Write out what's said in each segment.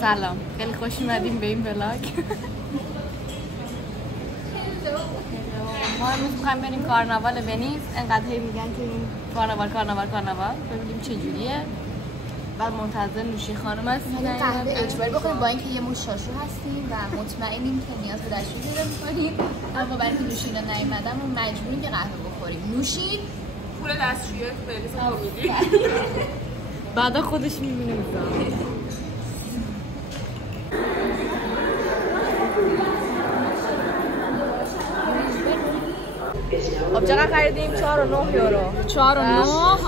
سلام، خیلی خوش اومدیم به این ولاگ. ما امروز می‌خوایم بریم کارناوال ونیز. انقدر هی میگن که این کارناوال ببینیم چه جوریه. بعد منتظر نوشی خانم هستیم. قهوه اجباری بخوریم با اینکه یه مش شاشو هستیم و مطمئنیم که نیاز به دستشویی پیدا می‌کنیم، اما برای اینکه نوشی اینا نیومدن ما مجبوریم که قهوه بخوریم. نوشی پول دستشویی خیلی میدی. بعدا خودش می‌بینه می‌فهمه. خب چقدر خریدیم؟ 4 و 9 یورو. 4 و 9.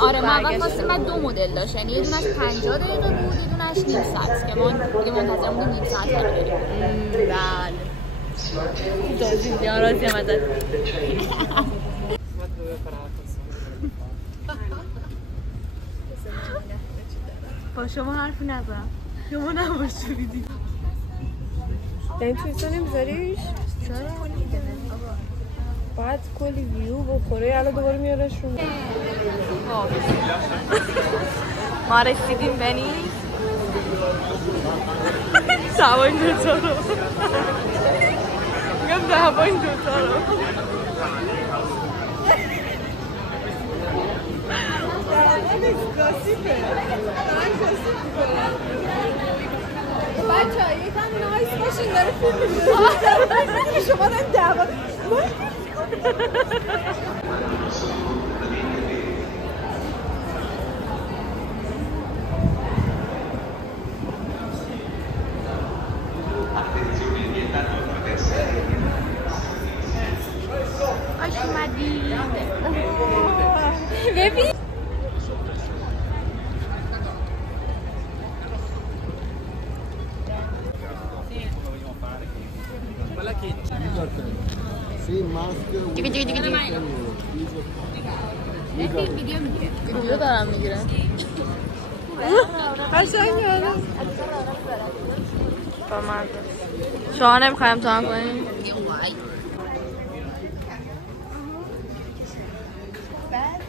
آره ما اول خواستیم بعد دو مدل داشت، یعنی یه دونش 50 دقیقه بود، یه دونش نیم ساعت که ما دیگه منتظر بودیم نیم ساعت بریم. بله. توضیح میدم راضی ام ازت. با شما حرفی نزدم. شما نباش شدیدی. یعنی توی تو نمیذاریش؟ چرا؟ باید کلی ویو بخوره الان دوباره میارش رو. ما رسیدیم ونیز. دعوا این دوتا رو میگم دعوا این دوتا رو بچه ها یکم نایس باشین داره فیلم می‌بینه شما داریم دعوا خوش اومدی ببین ویدیو دارم میگیرم قشنگه با مزه شما نمیخوایم امتحان کنیم؟ بعد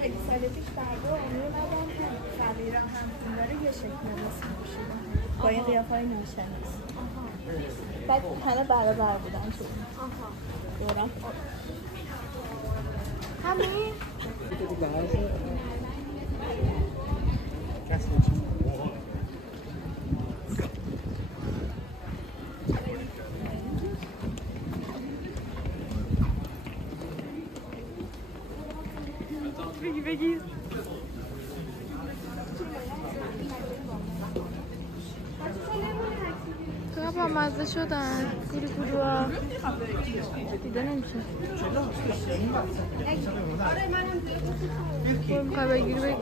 خیلی سال پیش برده آمون ندارم هم خمیرم هم داره یه شکل نمیسیم باشیدم با این قیافه های نمیشنیست بعد همه برابر بودن تو دورم همین بگیر تو با مزه شدن گروه ها دیده نمیشه میخوای بگیری بگیر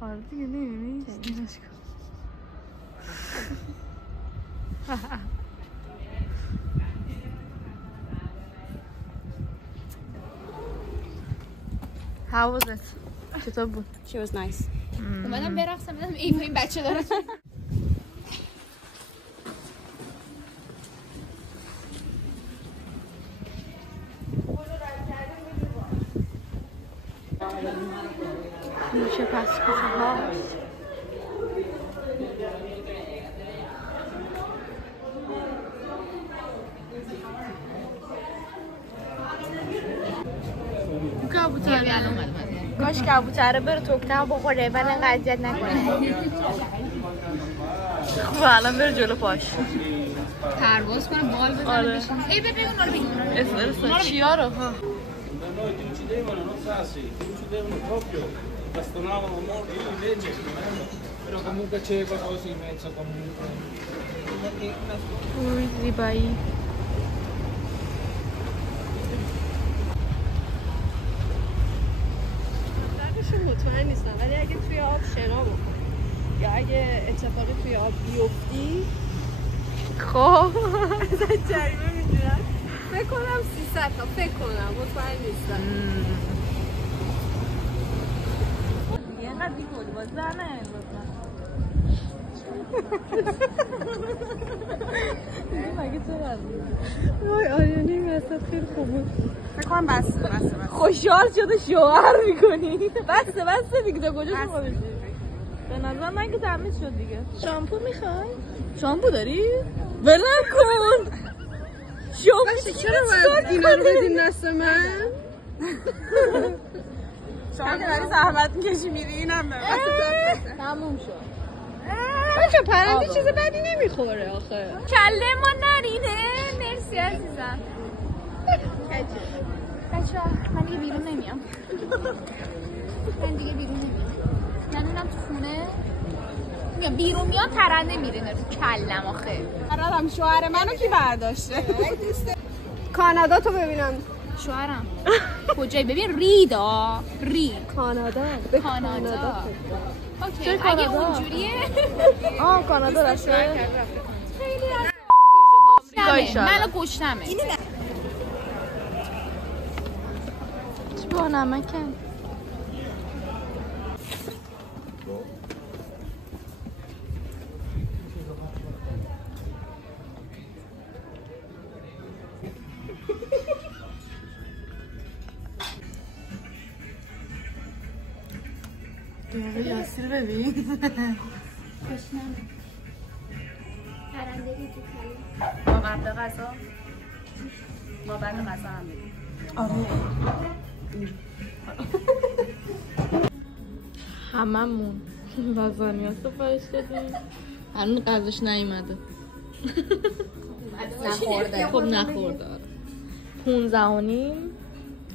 آره دیگه نمیمی نگاش کن How was it? چطور بود؟ She was nice. اومدم برقصم دیدم این بچه داره میشه پس کوچه هاست کاش کبوتره بره توکتم بخوره من اینقدر اذیت نکنه خب الان بره جلو پاش پرواز کنه بال بزنه بشین ای ببین اونا رو بگیر اسم چیا رو ها زیبایی مطمئن نیستم ولی اگه توی آب شنا بکنی یا اگه اتفاقی توی آب بیفتی خب ازت جریمه میگیرن فکر کنم 300 تا فکر کنم مطمئن نیستم یه اینقدر بیگل بازه نه مگه چرا؟ وای آریانی این وسط خیلی خوبه. فکر کنم بسته. خوشحال شده شوهر میکنی. بسته دیگه تا کجا شما بشی؟ به نظر من که تمیز شد دیگه. شامپو میخوای؟ شامپو داری؟ ولم کن. شامپو چرا باید اینا رو بدین دست من؟ شما که داری زحمت میکشی میری اینم به تموم شد. بچه پرنده چیز بدی نمیخوره آخه. کله ما نرینه. مرسی عزیزم. بچه من دیگه بیرون نمیام. نمیدونم تو خونه میگم بیرون میاد پرنده میرینه تو کلم آخه. قرارم شوهر منو کی برداشته؟ کانادا تو ببینم. شوهرم کجایی؟ ببین ریدا کانادا. اوکی اگه اونجوریه کانادا رفته. خیلی آمریکایی منو گشتمه. با نمکم. یاسیر ببین. گشتمه. پرندگی تو کلم. با قبل غذا با بعد غذا هم میدیم. هممون لازانیا سفارش دادیم. هنوز غذاش نیومده. نخورده. خب نخورده. 15:30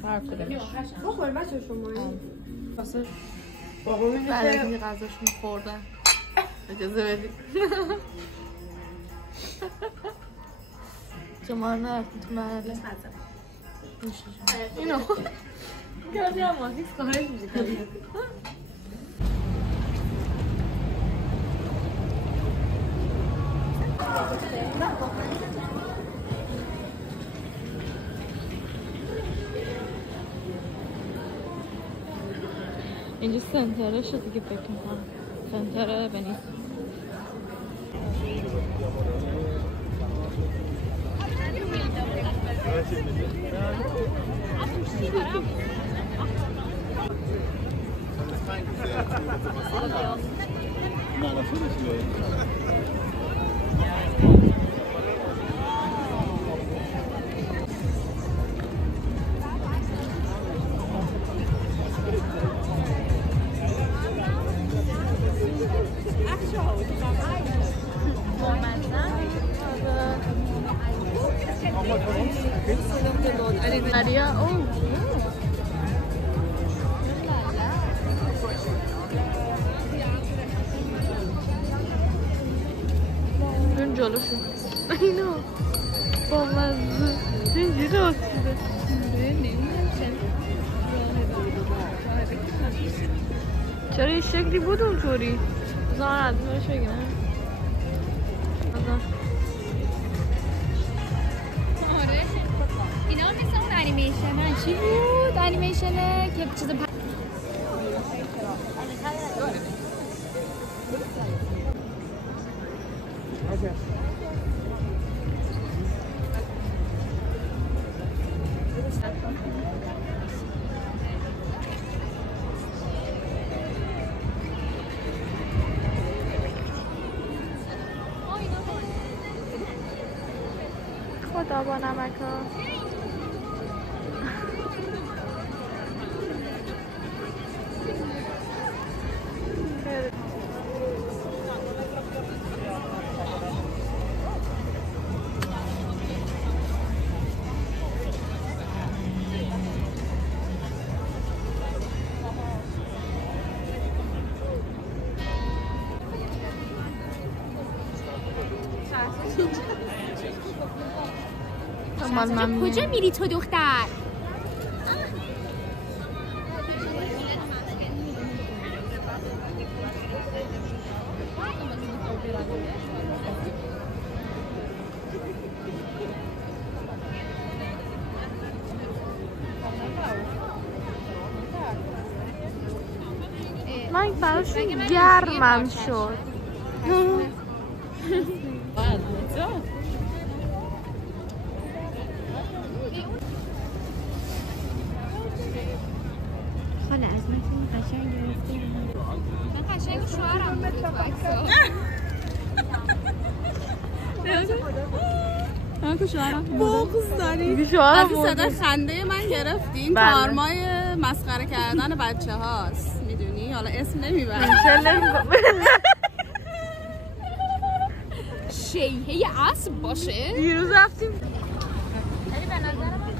فرق داره. بخور بچه شما. واسه بابا میگه بعد از اینکه غذاشون خوردن اجازه بدید. شما نرفتید تو محله؟ اینو گردی هم مازیکس کارش میشه. اینجا سنتره شد دیگه فکر میکنم. سنتره بنیس. Maria, بریم جلوشون. اینو با مزه اینجوری راست شده. چرا این شکلی بود اونطوری؟ بذار من از اونش بگیرم. اینا مثل اون انیمیشن چی بود؟ انیمیشنه که چیز خدا با نمک ها. کجا میری تو دختر؟ من براشون گرمم شد. خاله از من خیلی قشنگ گرفتی. من قشنگ شوهرم بود تو عکس‌ها. من که شوهرم بغض داری. از صدای خنده من گرفتین. کارمای مسخره کردن بچه هاست میدونی؟ حالا اسم نمیبرم. شیهه اسب باشه. دیروز رفتیم ولی به نظر من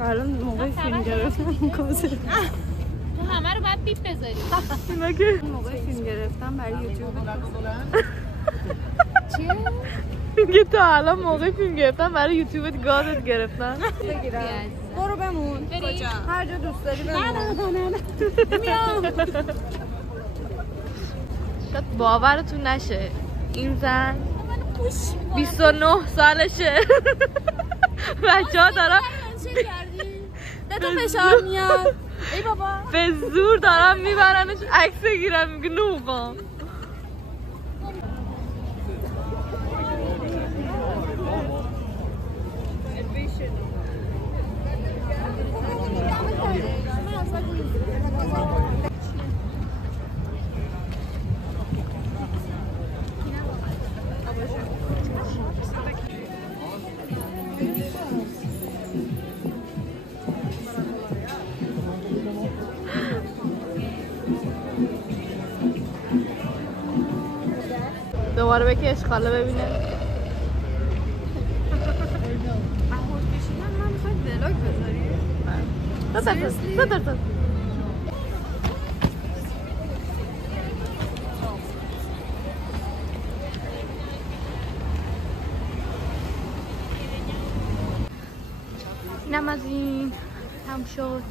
الان موقع فیلم گرفتم کاسه تو همه رو باید بیپ بذاری. مگه موقع فیلم گرفتم برای یوتیوب چیه؟ میگه تا الان موقع فیلم گرفتم برای یوتیوبت گازت گرفتم. بگیرم برو بمون. بریم هر جا دوست داری بمون. نه میام. شاید باورتون نشه این زن 29 سالشه. بچه ها دارن چه کردی؟ به تو فشار میاد. ای بابا به زور دارن میبرنش عکس بگیرن. میگه نوبا دوباره بکش خاله ببینه. من میخوای ولاگ بذاری؟ اینم از این هم شد.